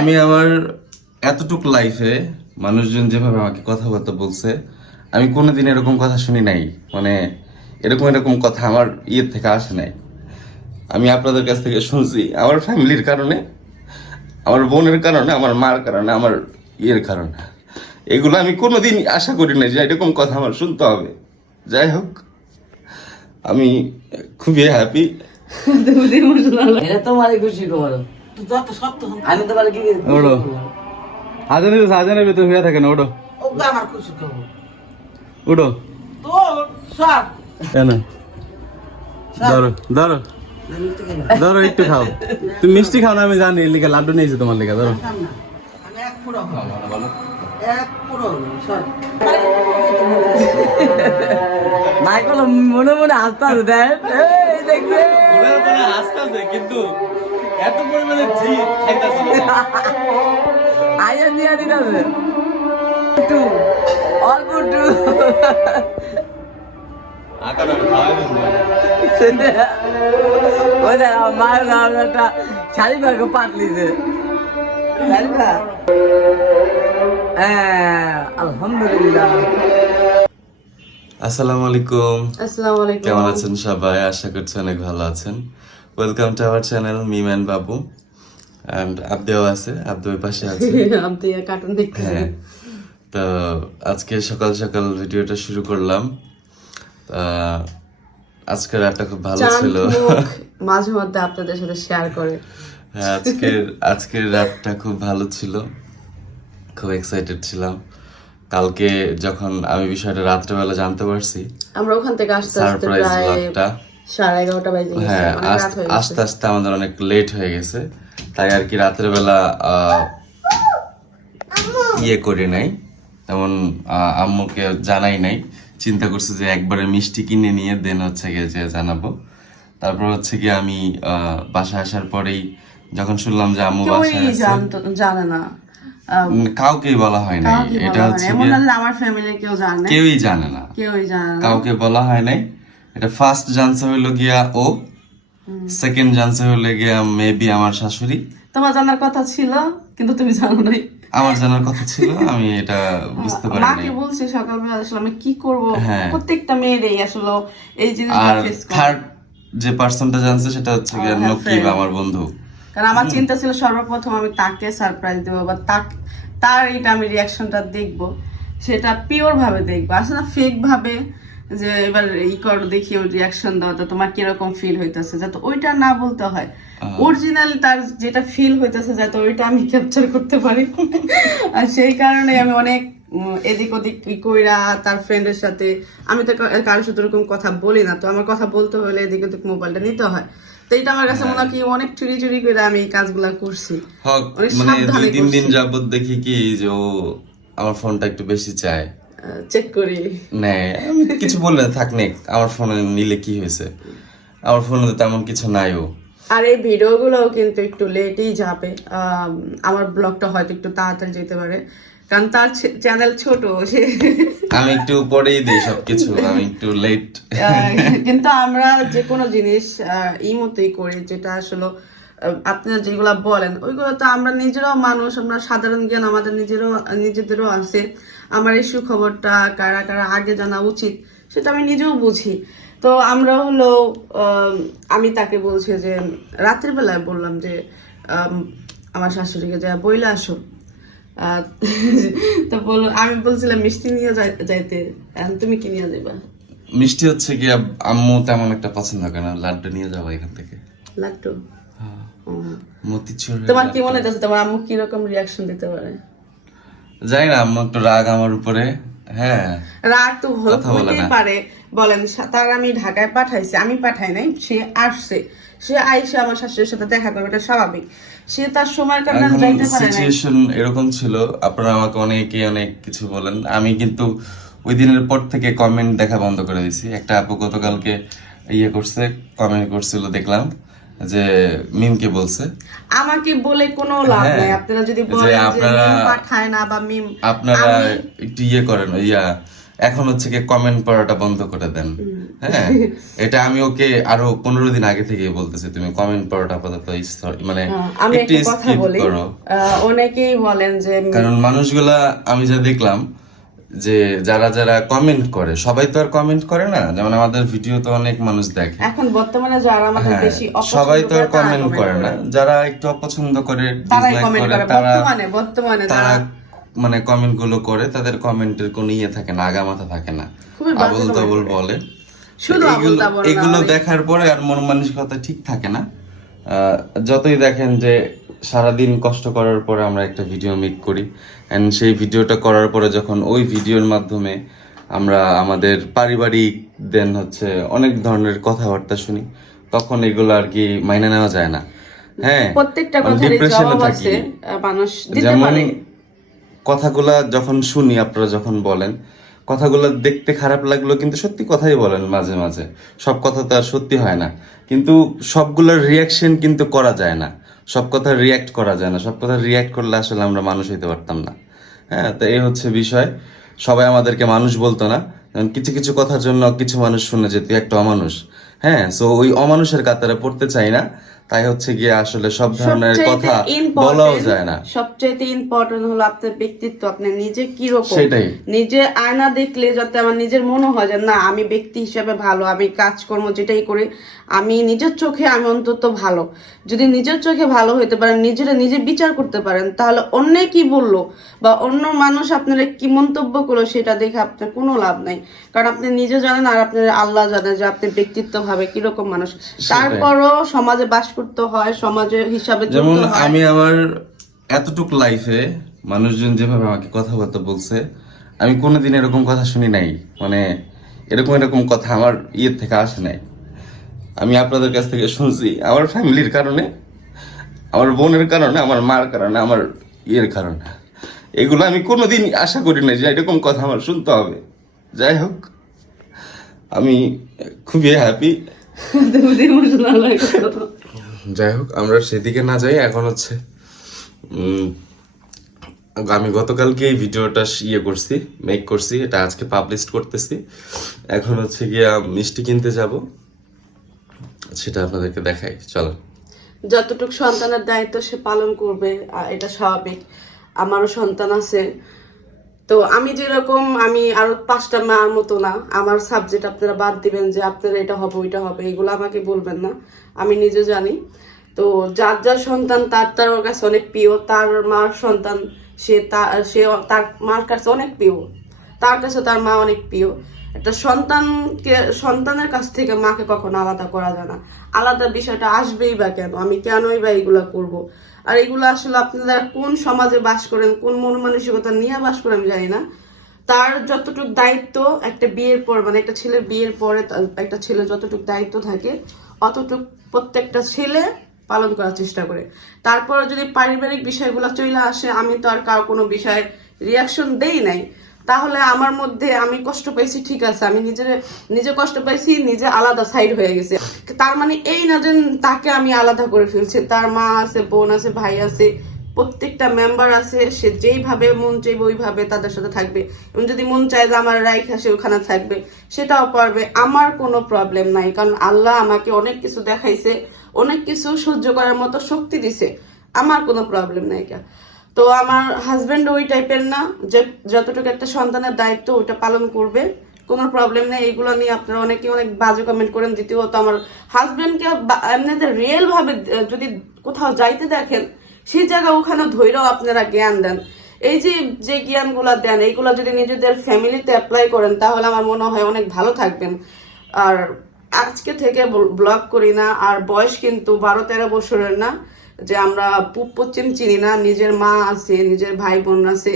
আমি আমার এতটুক লাইফে মানুষজন যেভাবে আমাকে কথাবার্তা বলছে আমি কোনোদিন এরকম কথা শুনি নাই। মানে এরকম এরকম কথা আমার ইয়ের থেকে আসে নাই। আমি আপনাদের কাছ থেকে শুনছি আমার ফ্যামিলির কারণে আমার বোনের কারণে আমার মার কারণে আমার ইয়ের কারণে। এগুলো আমি কোনোদিন আশা করি না যে এরকম কথা আমার শুনতে হবে। যাই হোক আমি খুবই হ্যাপি এটা তোমারই খুশি করো আমি তোমার কি ওড়ো। আজানের আজানের ভিতরে হয়ে থাকে না ওড়ো। আমার খুশি করব উঠো তোর সব। ধরো ধরো। ধরো একটু খাও। তুমি মিষ্টি খাও না আমি জানি লিগে লাড্ডু নিয়েছি তোমার লিগে ধরো। আমি এক পুরো এক পুরো সব। মাইকেল মনে মনে হাসতে দেখ। কিন্তু এত পরিমাণে জি খাইতেছে। আয়া দিয়া দিতেছে। অল্প পাতলিছে। শাড়িটা হ্যাঁ আলহামদুলিল্লাহ। আসসালামু আলাইকুম। আসসালামু আলাইকুম। কেমন আছেন সবাই? আশা করছি অনেক ভালো আছেন। Welcome to our channel Mim and Babu and আবদেও আছে আবদে ওই পাশে আছে। আপনি কার্টুন হ্যাঁ। তো আজকে সকাল সকাল ভিডিওটা শুরু করলাম। আজকের রাতটা খুব ভালো ছিল। মাঝে মধ্যে আপনাদের সাথে শেয়ার করে। হ্যাঁ আজকের আজকের রাতটা খুব ভালো ছিল। খুব এক্সাইটেড ছিলাম। কালকে যখন আমি বিষয়টা রাত্রেবেলা জানতে পারছি আমরা ওখান থেকে আসতে আসতে প্রায় সাড়ে এগারোটা বাজে হ্যাঁ আস্তে আস্তে আমাদের অনেক লেট হয়ে গেছে। তাই আর কি রাতের বেলা ইয়ে করি নাই। তেমন আম্মুকে জানাই নাই। চিন্তা করছি যে একবারে মিষ্টি কিনে নিয়ে দেন হচ্ছে গিয়ে যে জানাব। তারপর হচ্ছে কি আমি আহ, বাসায় আসার পরেই যখন শুনলাম যে আম্মু বাসায় জানে না। কাউকেই বলা হয় নাই। এটা। হচ্ছে আমার ফ্যামিলি কেউ জানে। কেউই জানে না। কেউই জানে না। কাউকে বলা হয় নাই। এটা ফার্স্ট জানছে হইল গিয়া ও সেকেন্ড জানছে হইল গিয়া মেবি আমার শাশুড়ি। তোমার জানার কথা ছিল কিন্তু তুমি জানো নাই। আমার জানার কথা ছিল আমি এটা বুঝতে পারি মাকে বলছি সকালবেলা? আসলে আমি কি করব? হ্যাঁ। প্রত্যেকটা মেয়েরই আসলে এই জিনিসটা ফেস করে। থার্ড যে পার্সনটা জানছে সেটা হচ্ছে গিয়া নকিব আমার বন্ধু। কারণ আমার চিন্তা ছিল সর্বপ্রথম আমি তাকে সারপ্রাইজ দেবো বা তাক তার এটা আমি রিয়াকশনটা দেখব সেটা পিওর ভাবে দেখব। আসলে ফেক ভাবে যে এবার ই করো দেখি ওর রিয়াকশন দাও তো তোমার কীরকম ফিল হইতেছে? যাতে ওইটা না বলতে হয়। অরিজিনাল তার যেটা ফিল হইতেছে যাতে ওইটা আমি ক্যাপচার করতে পারি। আর সেই কারণে আমি অনেক এদিক ওদিক কইরা তার ফ্রেন্ডের সাথে আমি তো কারোর সাথে ওরকম কথা বলি না তো আমার কথা বলতে হলে এদিক ওদিক মোবাইলটা নিতে হয়। তো এটা আমার কাছে মনে হয় কি অনেক চুরি চুরি করে আমি এই কাজগুলা করছি। মানে দুই তিন দিন যাবত দেখি কি যে ও আমার ফোনটা একটু বেশি চায়। চেক করি। কিছু বললে থাক নে আমার ফোনে নিলে কি হয়েছে? আমার ফোনে তো তেমন কিছু নাই ও আর এই ভিডিওগুলোও কিন্তু একটু লেটই যাবে। আমার ব্লগটা হয়তো একটু তাড়াতাড়ি যেতে পারে। কারণ তার চ্যানেল ছোট। সে আমি একটু পরেই দিই সবকিছু আমি একটু লেট কিন্তু আমরা যে কোনো জিনিস এই মতোই করি যেটা আসলে আপনারা যেগুলা বলেন ওইগুলো তো আমরা নিজেরাও মানুষ আমরা সাধারণ জ্ঞান আমাদের নিজেরও নিজেদেরও আছে। আমার এই সুখবরটা কারা কারা আগে জানা উচিত সেটা আমি নিজেও বুঝি। তো আমরা হলো আমি তাকে বলছি যে রাত্রের বেলায় বললাম যে আমার শাশুড়িকে যা বইলে আসো। তো বল আমি বলছিলাম মিষ্টি নিয়ে যাই- যাইতে। এখন তুমি কি নিয়ে যাবা মিষ্টি হচ্ছে কি আম্মু তেমন একটা পছন্দ করে না লাড্ডু নিয়ে যাব এখান থেকে। লাড্ডু। মতিচুর তোমার কি মনে হচ্ছে তোমার আম্মু কি রকম রিয়াকশন দিতে পারে? জানি না আম্মু একটু রাগ আমার উপরে হ্যাঁ। রাগ তো হতেই পারে। বলেন তার আমি ঢাকায় পাঠাইছি আমি পাঠাই নাই সে আসছে। সে আইসে আমার শাশুড়ির সাথে দেখা করবে এটা স্বাভাবিক। সে তার সময় কারণে যাইতে পারে না সিচুয়েশন এরকম ছিল আপনারা আমাকে অনেকে অনেক কিছু বলেন। আমি কিন্তু ওই দিনের পর থেকে কমেন্ট দেখা বন্ধ করে দিয়েছি। একটা আপু গতকালকে ইয়ে করছে কমেন্ট করছিল দেখলাম। যে মিমকে বলছে? আমাকে বলে কোনো লাভ হ্যাঁ, নাই। আপনারা যদি বলেন আপনারা- পাঠায় না বা মিম আপনারা একটু ইয়ে করেন ইয়া এখন হচ্ছে কি কমেন্ট পড়াটা বন্ধ করে দেন। হ্যাঁ এটা আমি ওকে আরও পনেরো দিন আগে থেকে বলতেছি তুমি কমেন্ট পড়োটা আপাতত মানে হ্যাঁ, আমি একটু স্কিপ বলি করো। অনেকেই বলেন যে কারণ মানুষগুলা আমি যা দেখলাম যে যারা যারা কমেন্ট করে সবাই তো আর কমেন্ট করে না? যেমন আমাদের ভিডিও তো অনেক মানুষ দেখে। এখন বর্তমানে যারা আমাদের হ্যাঁ, বেশি সবাই তো আর কমেন্ট করে না। যারা একটু অপছন্দ করে ডিসলাইক করে তারা বর্তমানে বর্তমানে তারা মানে কমেন্টগুলো করে তাদের কমেন্টের কোনো ইয়ে থাকে না আগামাথা থাকে না। আবল তাবল বলে। এগুলো- দেখার পরে আর মন মানসিকতা ঠিক থাকে না। আহ, যতই দেখেন যে সারাদিন কষ্ট করার পরে আমরা একটা ভিডিও মেক করি। অ্যান্ড সেই ভিডিওটা করার পরে যখন ওই ভিডিওর মাধ্যমে আমরা আমাদের পারিবারিক দেন হচ্ছে অনেক ধরনের কথাবার্তা শুনি তখন এগুলো আর কি মাইনে নেওয়া যায় না। হ্যাঁ প্রত্যেকটা কথারই জবাব। আছে মানুষ দিতে যেমন পারে। কথাগুলা যখন শুনি আপনারা যখন বলেন কথাগুলো দেখতে খারাপ লাগল কিন্তু সত্যি কথাই বলেন মাঝে মাঝে। সব কথা তো আর সত্যি হয় না। কিন্তু সবগুলোর রিয়াকশন কিন্তু করা যায় না। সব কথা রিয়াক্ট করা যায় না সব কথা রিয়াক্ট করলে আসলে আমরা মানুষ হইতে পারতাম না। হ্যাঁ তো এই হচ্ছে বিষয়। সবাই আমাদেরকে মানুষ বলতো না। কিছু কিছু কথার জন্য কিছু মানুষ শুনে যে তুই একটা অমানুষ। হ্যাঁ সো ওই অমানুষের কাতারে পড়তে চাই না। তাই হচ্ছে গিয়ে আসলে সব ধরনের কথা বলাও যায় না। সবচেয়ে ইম্পর্টেন্ট হলো আপনার ব্যক্তিত্ব আপনি নিজে কি রকম সেটাই। নিজে আয়না দেখলে যাতে আমার নিজের মনে হয় যে না আমি ব্যক্তি হিসেবে ভালো আমি কাজকর্ম যেটাই করি আমি নিজের চোখে আমি অন্তত ভালো। যদি নিজের চোখে ভালো হইতে পারেন নিজেরা নিজে বিচার করতে পারেন তাহলে অন্য কি বলল বা অন্য মানুষ আপনারা কি মন্তব্য করল সেটা দেখে আপনার কোনো লাভ নাই। কারণ আপনি নিজে জানেন আর আপনার আল্লাহ জানে যে আপনি ব্যক্তিত্ব ভাবে কীরকম মানুষ। তারপরও সমাজে বাস করতে হয় সমাজের হিসাবে যেমন আমি আমার এতটুক লাইফে মানুষজন যেভাবে আমাকে কথাবার্তা বলছে আমি কোনোদিন এরকম কথা শুনি নাই। মানে এরকম এরকম কথা আমার ইয়ের থেকে আসে নাই। আমি আপনাদের কাছ থেকে শুনছি আমার ফ্যামিলির কারণে আমার বোনের কারণে আমার মার কারণে আমার ইয়ের কারণে। এগুলো আমি কোনোদিন আশা করি না যে এরকম কথা আমার শুনতে হবে। যাই হোক আমি খুবই হ্যাপি হয়ে। যাই হোক আমরা সেদিকে না যাই এখন হচ্ছে আমি গতকালকে এই ভিডিওটা ইয়ে করছি মেক করছি এটা আজকে পাবলিশ করতেছি। এখন হচ্ছে গিয়া মিষ্টি কিনতে যাব। সেটা আপনাদেরকে দেখাই চলো যতটুকু সন্তানের দায়িত্ব সে পালন করবে এটা স্বাভাবিক। আমারও সন্তান আছে। তো আমি যেরকম, আমি আরও পাঁচটা মার মতো না। আমার সাবজেক্ট আপনারা বাদ দিবেন যে আপনারা এটা হবে, ওইটা হবে, এগুলো আমাকে বলবেন না। আমি নিজে জানি। তো যার যার সন্তান, তার তার ওর কাছে অনেক প্রিয়। তার মার সন্তান, সে তার সে তার মার কাছে অনেক প্রিয়। তার কাছে তার মা অনেক প্রিয়। একটা সন্তানকে, সন্তানের কাছ থেকে মাকে কখনো আলাদা করা যায় না। আলাদা বিষয়টা আসবেই বা কেন? আমি কেনই বা এগুলা করব? আর এগুলো আসলে আপনারা কোন সমাজে বাস করেন, কোন মন মানসিকতা নিয়ে বাস করেন আমি জানি না। তার যতটুকু দায়িত্ব, একটা বিয়ের পর মানে একটা ছেলের বিয়ের পরে একটা ছেলে যতটুকু দায়িত্ব থাকে, অতটুকু প্রত্যেকটা ছেলে পালন করার চেষ্টা করে। তারপরে যদি পারিবারিক বিষয়গুলো চলে আসে, আমি তো আর কারও কোনো বিষয়ে রিয়াকশন দেই নাই। তাহলে আমার মধ্যে আমি কষ্ট পাইছি, ঠিক আছে। আমি নিজের, নিজে কষ্ট পাইছি, নিজে আলাদা সাইড হয়ে গেছে। তার মানে এই না যে তাকে আমি আলাদা করে ফেলছি। তার মা আছে, বোন আছে, ভাই আছে, প্রত্যেকটা মেম্বার আছে, সে যেইভাবে মন চাইবে ওইভাবে তাদের সাথে থাকবে। এবং যদি মন চায় যে আমার রাইখা সে ওখানে থাকবে, সেটাও পারবে। আমার কোনো প্রবলেম নাই, কারণ আল্লাহ আমাকে অনেক কিছু দেখাইছে, অনেক কিছু সহ্য করার মতো শক্তি দিছে। আমার কোনো প্রবলেম নাই কা তো আমার হাজবেন্ড ওই টাইপের না, যে যতটুকু একটা সন্তানের দায়িত্ব ওইটা পালন করবে, কোনো প্রবলেম নেই। এগুলো নিয়ে আপনারা অনেকে অনেক বাজে কমেন্ট করেন, দ্বিতীয়ত আমার হাজবেন্ডকে এমনিতে রিয়েলভাবে যদি কোথাও যাইতে দেখেন, সেই জায়গা ওখানে ধৈর্য আপনারা জ্ঞান দেন। এই যে যে জ্ঞানগুলো দেন, এইগুলো যদি নিজেদের ফ্যামিলিতে অ্যাপ্লাই করেন, তাহলে আমার মনে হয় অনেক ভালো থাকবেন। আর আজকে থেকে ব্লগ করি না, আর বয়স কিন্তু বারো তেরো বছরের না। যে আমরা পূব পশ্চিম চিনি না, নিজের মা আছে, নিজের ভাই বোন আছে,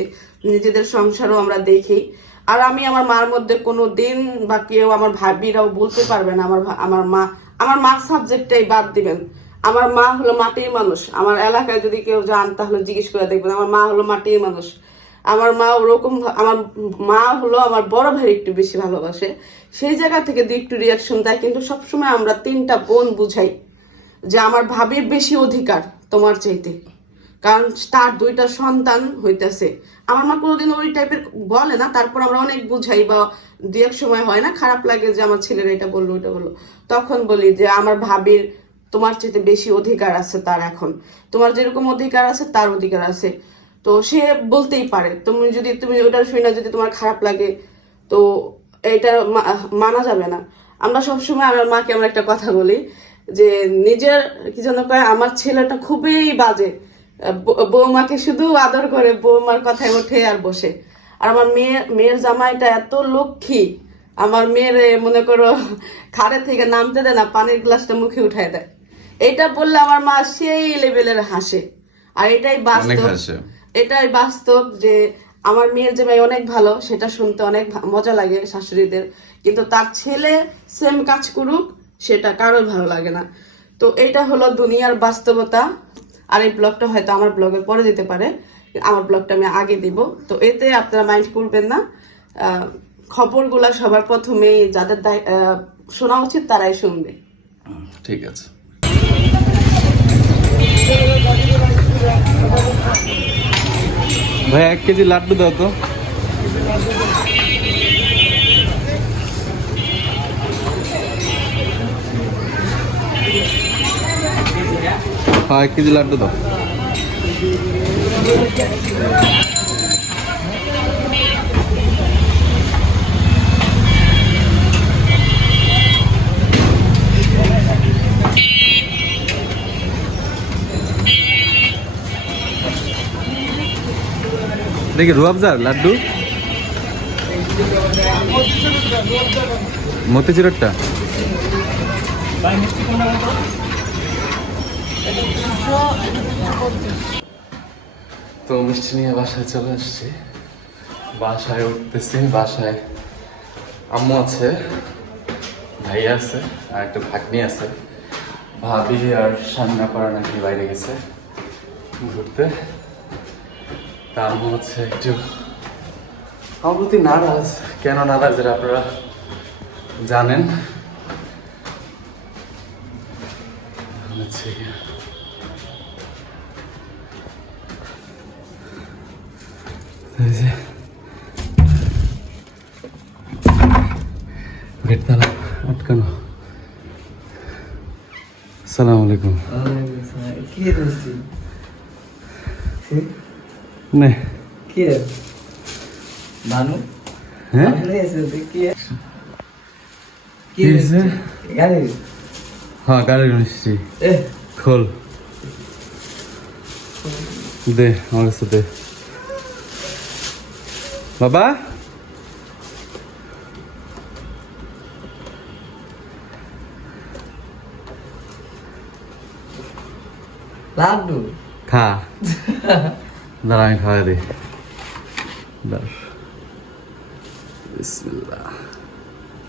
নিজেদের সংসারও আমরা দেখি। আর আমি আমার মার মধ্যে কোনো দিন বা কেউ আমার ভাবিরাও বলতে পারবে না, আমার আমার মা আমার মার সাবজেক্টটাই বাদ দিবেন। আমার মা হলো মাটির মানুষ। আমার এলাকায় যদি কেউ যান তাহলে জিজ্ঞেস করে দেখবেন, আমার মা হলো মাটির মানুষ। আমার মা ওরকম আমার মা হলো আমার বড় ভাই একটু বেশি ভালোবাসে। সেই জায়গা থেকে দুই একটু রিয়াকশন দেয়, কিন্তু সবসময় আমরা তিনটা বোন বুঝাই। যে আমার ভাবির বেশি অধিকার তোমার চাইতে। কারণ তার দুইটা সন্তান হইতেছে। আমার মা কোনোদিন ওই টাইপের বলে না, তারপর আমরা অনেক বুঝাই বা দু এক সময় হয় না, খারাপ লাগে যে আমার ছেলের এটা বলল, ওইটা বলল। তখন বলি যে আমার ভাবির তোমার চেয়ে বেশি অধিকার আছে তার এখন। তোমার যেরকম অধিকার আছে, তার অধিকার আছে। তো সে বলতেই পারে, তুমি যদি, তুমি ওটা শুনে যদি তোমার খারাপ লাগে, তো এটা মানা যাবে না। আমরা সবসময় আমার মাকে আমরা একটা কথা বলি যে নিজের কি যেন কয় আমার ছেলেটা খুবই বাজে। বৌমাকে শুধু আদর করে বৌমার কথায় ওঠে আর বসে। আর আমার মেয়ে মেয়ের জামাইটা এত লক্ষ্মী। আমার মেয়ের মনে করো খাড়ে থেকে নামতে দেয় না পানির গ্লাসটা মুখে উঠায় দেয়। এটা বললে আমার মা সেই লেভেলের হাসে। আর এটাই বাস্তব। এটাই বাস্তব যে আমার মেয়ের জামাই অনেক ভালো সেটা শুনতে অনেক মজা লাগে শাশুড়িদের। কিন্তু তার ছেলে সেম কাজ করুক সেটা কারোর ভালো লাগে না। তো এটা হলো দুনিয়ার বাস্তবতা। আর এই ব্লগটা হয়তো আমার ব্লগে পরে দিতে পারে। আমার ব্লগটা আমি আগে দিব। তো এতে আপনারা মাইন্ড করবেন না। খবরগুলা সবার প্রথমেই যাদের শোনা উচিত তারাই শুনবে। ঠিক আছে। ভাই এক কেজি লাড্ডু দাও তো। হ্যাঁ এক কেজি লাড্ডু দাও। দেখি রুয়াবজার লাড্ডু। মতিচুরটা তো মিষ্টি নিয়ে বাসায় চলে আসছি। বাসায় উঠতেছি, বাসায় আম্মু আছে, ভাই আছে, আর একটা ভাগ্নি আছে। ভাবি আর সামনা পাড়া নাকি বাইরে গেছে ঘুরতে। তা আম্মু হচ্ছে একটু আমার প্রতি নারাজ। কেন নারাজ আপনারা জানেন। নে। কি রে? হ্যাঁ? কি? গাড়ি? হ্যাঁ গাড়ির মিষ্টি খোল। দে আমার কাছে দে। বাবা? লাড্ডু? খা। দাঁড়া আমি খাওয়া দিই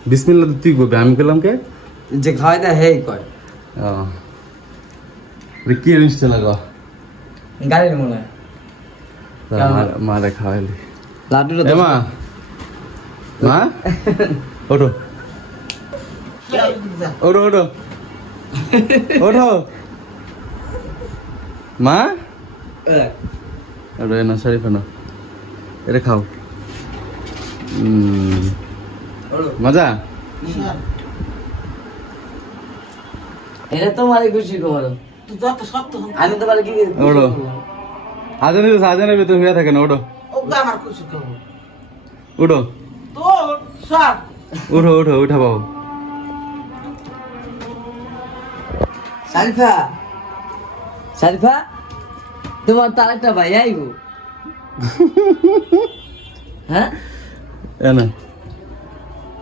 বিসমিল্লাহ। তো তুই করবি আমি করলাম কে? যে খাওয়াই দেয় হেই কয়। ও। কি মিষ্টি লাগো গাড়ির মনে মারে খাওয়াইলি লাড্ডুটা মা। মা? ওঠো। ওঠো ওঠো। ওঠো। মা? ওটা না শরীফ না এটা খাও। মজা? এটা তোমারই খুশি খবর। আমি তোমার কি ওঠো আজানের আজানের ভিতরে হয়ে থাকে না ওঠো উঠো উঠো উঠো উঠা পাবো সারিফা। সারিফা? তোমার তার একটা ভাই আইব হ্যাঁ?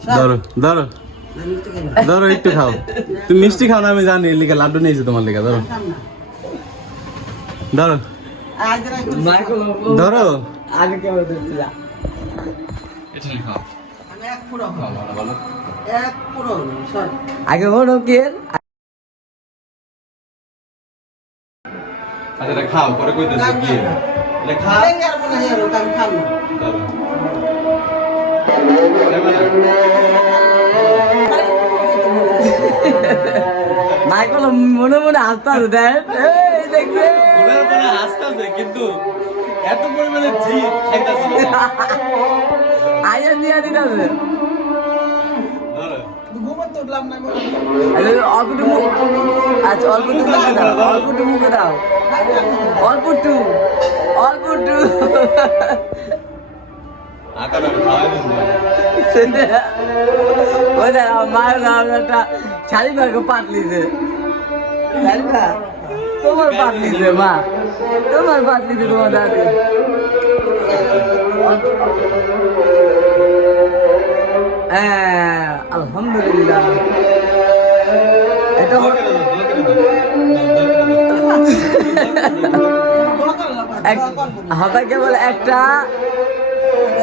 ধরো ধরো। ধরো একটু খাও। তুমি মিষ্টি খাও না আমি জানি লিগে লাড্ডু নিয়েছি তোমার লিগে ধরো। ধরো। ধরো। আগে কেমন আগে কে আচ্ছা এটা খাও পরে কই কইতেছি কি এটা খা। ধরো। মাইকেল মনে মনে হাসতে হাসতে দেখ। এই দেখবে ঘোরার পরে হাসতেছে কিন্তু এত পরিমাণে জিদ খাইতেছে আইয়া দিয়া দিতেছে। অল্পটু মুখ আচ্ছা অল্পটু মুখে দাও অল্পটু মুখে দাও অল্পটু অল্পটু মায়ের নাম একটা শাড়ি ভাগে পাতলিছে শাড়িটা তোমার পাতলিছে মা। তোমার পাতলিছে তোমার হ্যাঁ আলহামদুলিল্লাহ। এটা হলো- কেবল একটা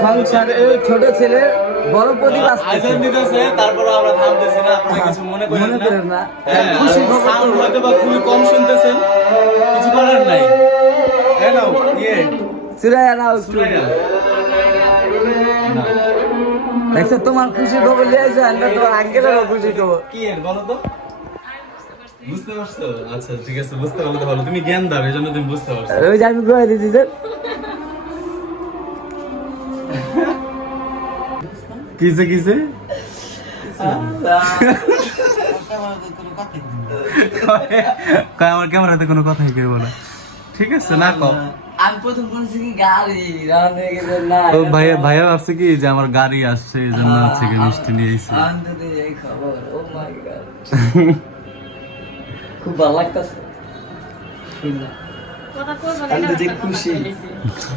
সংসারে ছোট ছেলের বড় প্রদীপ আসছে আয়োজন দিতেছে তারপরে আমরা থামতেছি না কিছু মনে করেন না। হ্যাঁ, খুশি আর হয়তো বা খুবই কম শুনতেছেন কিছু করার নাই। ইয়ে। নাও। দেখছ তোমার খুশি খবর নিয়ে আসো আমরা তোমার আঙ্কেলেরও খুশি খবর। কি এর বলো তো? বুঝতে পারছ? আচ্ছা ঠিক আছে বুঝতে পারলে ভালো। তুমি জ্ঞান দাও এই তুমি বুঝতে পারছ। ওই যে আমি করে দিচ্ছি যে কিসে কিসে? আমার ক্যামেরাতে কোনো কথাই কেউ বলে ঠিক আছে না কম আমি প্রথম বলছি কি গাড়ি? রান হয়ে না ভাইয়া ভাইয়া ভাবছে কি যে আমার গাড়ি আসছে এই জন্য হচ্ছে কি মিষ্টি নিয়ে এসেছি আনতে এই খবর ও মাই গড। খুব ভালো লাগতেছে।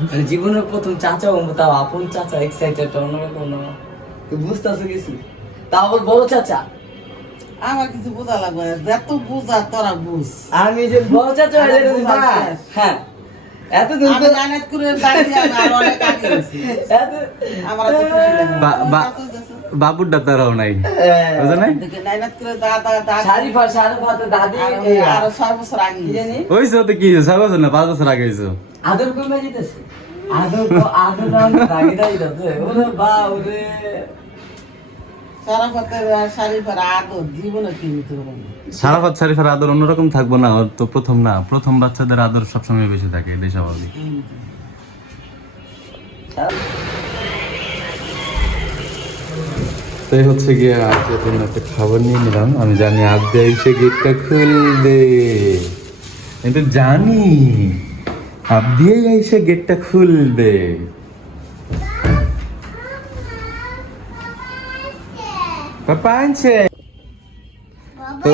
মানে জীবনের প্রথম চাচা ও তাও আপন চাচা এক্সাইটেড অন্যরকম বুঝতেছো কিছু? তাও আবার বড় চাচা? আমার কিছু বোঝা লাগবে না যত বোঝা তোরা বুঝ। আমি যে বড় চাচা হয়ে। গেছি না হ্যাঁ এতদিন আমি তো মেহনত করে দাঁড়িয়ে আমি অনেক আগে এত- আমার এত বা- বা- বাবুর ডাক্তারও নাই। হ্যাঁ। বুঝো নাই? দেখে করে দাদা দাদা শারিফা শারিফা দাদি এই ছয় বছর আগে কি জানি ওই তো কি ছয় বছর না পাঁচ বছর আগে হয়েছে আদর কমে যেতেছে। আদর ক- আদর নাম দাগি দাগি যাচ্ছে ওরে বা ওরে সারাফতের শারিফের আদর জীবনে কি হতে পারে না। সারাফাত আদর অন্যরকম থাকব না ওর তো প্রথম না। প্রথম বাচ্চাদের আদর সবসময় বেশি থাকে এটাই স্বাভাবিক তাই হচ্ছে গিয়ে আজকে জন্য একটা খাবার নিয়ে নিলাম। আমি জানি আজকে এসে গেটটা খুলবে। জানি। আবদিয়াই এসে গেটটা খুলবে। পাপা আনছে। তো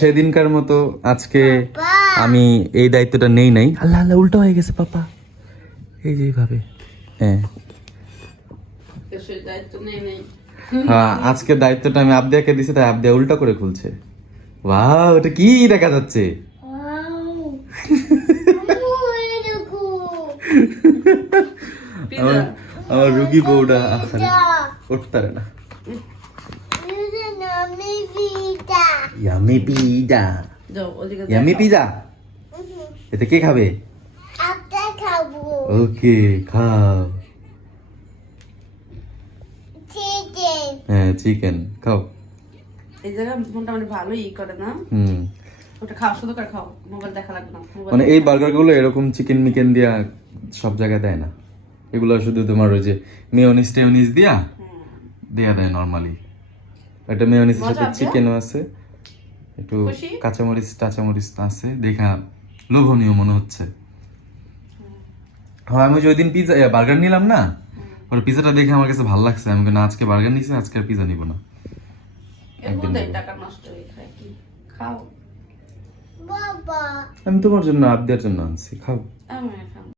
সেদিনকার মতো আজকে আমি এই দায়িত্বটা নেই নাই। আল্লাহ আল্লাহ উল্টো হয়ে গেছে পাপা। এই যে এইভাবে। হ্যাঁ হ্যাঁ আজকে দায়িত্বটা আমি আবদিয়াকে দিছি তাই আবদিয়া উল্টা করে খুলছে। ওয়াও এটা কি দেখা যাচ্ছে? আমার আমার রুগী বউটা আসলে উঠতে পারে না। ইয়ামি পিজা ইয়ামি পিজা এটা কে খাবে? ওকে খাও। হ্যাঁ চিকেন খাও। এই মোটামুটি ভালোই ই করে না? হুম। ওটা খাও শুধু করে খাও মোবাইল দেখা লাগবে না মানে এই বার্গারগুলো এরকম চিকেন মিকেন দিয়া সব জায়গায় দেয় না। এগুলো শুধু তোমার ওই যে টেয়নিস দিয়া দেয়া দেয় নর্মালি একটা মেয়নিসের সাথে চিকেনও আছে। একটু? কাঁচামরিচ টাচামরিচ আছে দেখা লোভনীয় মনে হচ্ছে। হ্যাঁ আমি যে ওই দিন পিজা বার্গার নিলাম না ওর পিজাটা দেখে আমার কাছে ভালো লাগছে আমি না আজকে বার্গার নিছি আজকে আর পিজা নিব না। এর মধ্যে টাকা নষ্ট খায় কি? খাও। আমি তোমার জন্য আবদিয়ার জন্য আনছি খাও। আমি